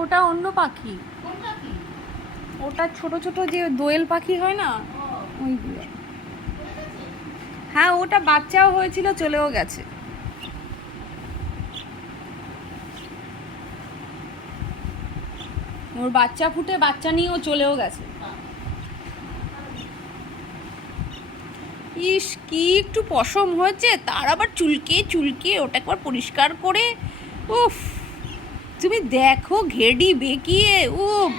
ওটা অন্য পাখি, ওটা ছোট ছোট যে দোয়েল পাখি হয় না, ওইগুলো। হ্যাঁ, ওটা বাচ্চাও হয়েছিল, চলেও গেছে। ওর বাচ্চা ফুটে বাচ্চা নিয়েও চলেও গেছে। ইস, কি একটু পশম হয়েছে, তার আবার চুলকে চুলকে ওটা একবার পরিষ্কার করে। উফ, তুমি দেখো ঘেডি বেঁকিয়ে, উফ।